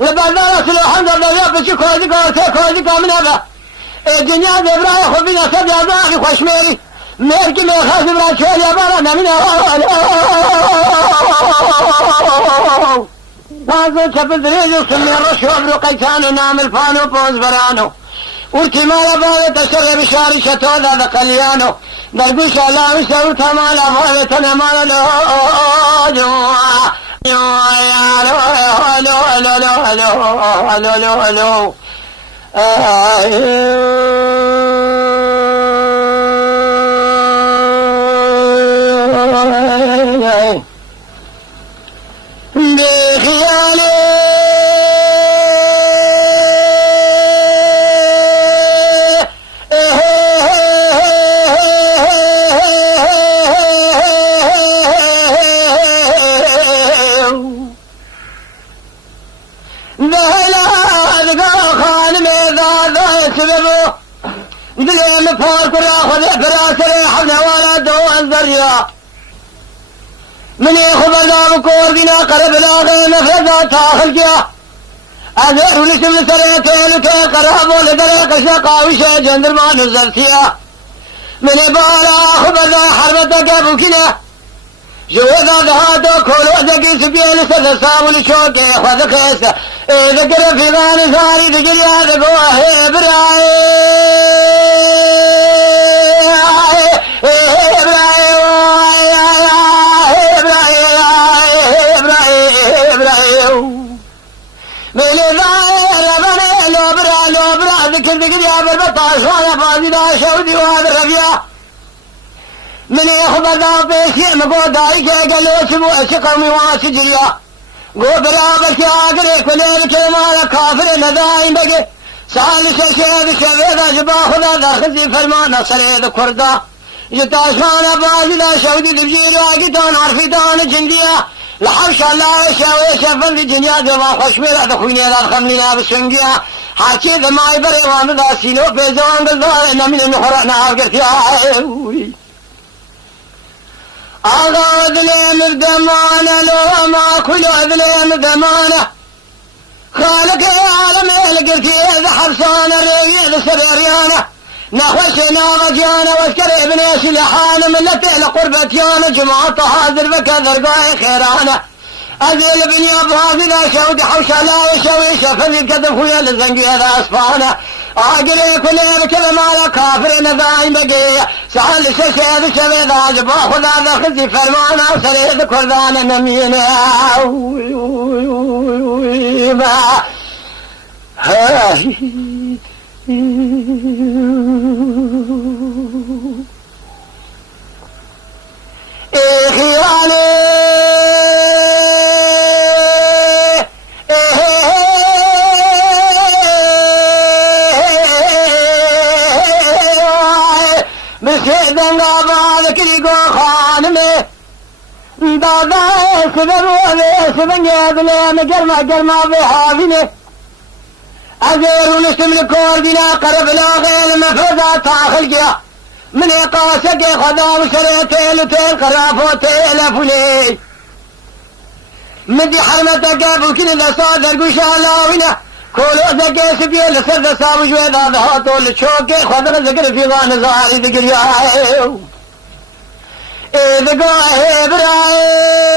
لبردارة الحمد لله بشي كوزيكا من هذا الدنيا ببراي خبينا سبيا باقي خوشميري ميركي من خاص برا شوالي بارانا من بازو تبدريجو سمي الرشوب رقيتانو نعمل فانو بوز برانو ورتي ما يبالي تشري بشاري شتوذا ذا قليانو درقوش الله مشتوتا مالا فالتنا مالا لو hello. دليل فوق راخذ فراسر حنا ولا دون ذريا من يخبر دام كور بنا قرب لاغي نفذا تاخل جا أذر ولسم سريتين كي قرب ولدرق شقاوي شي جندر ما نزلتيا من يبالا خبر دا حربتك ابوكنا جوذا ذهاتو كولو ذكي سبيل سلسام لشوكي خذ خيسة ذكر في غاني ثاني ذكر يا ذكوه براي ذكر يا بالبطاش وانا فاضي لا شودي وهذا الربيع من يخبر ذا بيشي مقود دايك قالوا سبو اشقومي واسجريا قو برابك يا قريك وليل كلمانا كافر نداين بقي سالش الشيد شبيدا جبا خدا ذا خزي فرمانا سريد كردا جتاشانا بازي لا شودي دبجير واقتان عرفيتان جنديا لحبش الله شاوي شفن في جنيا دما خوشمير ادخويني ذا الخملنا بسنجيا حاكي ذا ما يبري وانا ذا سينو بيزوان بالدوار انا من النحرقنا عفقر فيها أغا ذليم الدمانة لو ما كل ذليم الدمانة خالق العالم القرتي ذا حرصانة الريض سريريانة نخوشنا وجانا واسكر ابن سلحانة ملتي لقربتيانا جماعة حاضر بكذر قاي خيرانة أذيل بني أبهاز ذا شودي حوشا لا يشوي شفن الكذب خويا للزنقي ذا أصفانة عاقلي كل كذا مالا كافر نذاين بقية سحل ششيد شبيد عجبا خدا ذا خزي فرمانا وسريد كردانا نمينا خيالي دنگا بالک لیگو خانمه دادا سبروه سبنگه دلیم گرما به حاوینه ازیرون سمر کور بینا قرب لاغیل مفرزا تاخل گیا من قاسق خدا وسره تیل قرافو تیل فلی مدی حرمتك بوكين لصادر قشا لاوينه كولو زكي سبيل لسرد ساوي جوي ذا هاتو لشوكي خضر ذكر في غان زاري ذكر ياهو ذكر براي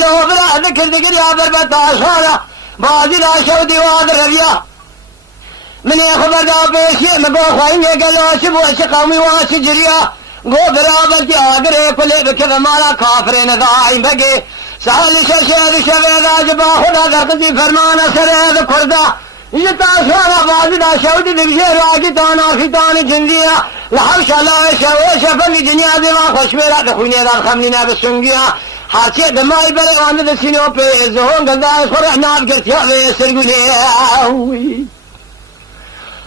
لو برا ذكر يا بربطاشانا بازي لا شودي وادر ربيا من يخبر دا بيشي مقو خويني قالوا شبو اشقومي واسجريا قو برابل جي آقري كلي بكذا مالا كافرين ضاعين بقي سهل ششيد شبيدا جبا خدا ذاقزي فرمانا سريد كردا يتاشانا بازي لا شودي ببشير واجتانا خطاني جنديا لحوش الله شوي شفن دنيا دي ما خوش ميرا دخويني دار خملنا بالسنجيا حاكي دماي بلا وانا ذا سينو بيزون قضاي فرحنا بقرت يا بيسر قولي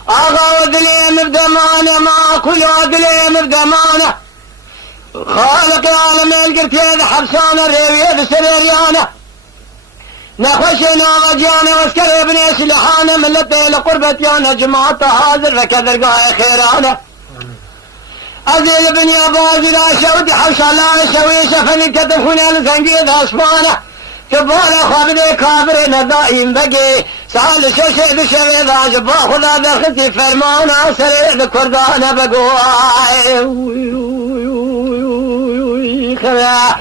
آغا ودليم بدمانة ما كل ودليم بدمانة خالق العالمين قلت يا ذا حبسانة ريوية بسريريانة نخشنا وجانا واسكر ابني سلحانة من لبي لقربتيانا جماعة هذا ركض رقاي خيرانة أزيل بني أبازي لا شودي حوش الله سوي شفني كتفنا لسنجيد أسمانة كبالا خابري كابري ندائم بقي سال شوشي بشري ذا جبا خدا دخلتي فرمانا سريع بكردانا بقواي خبا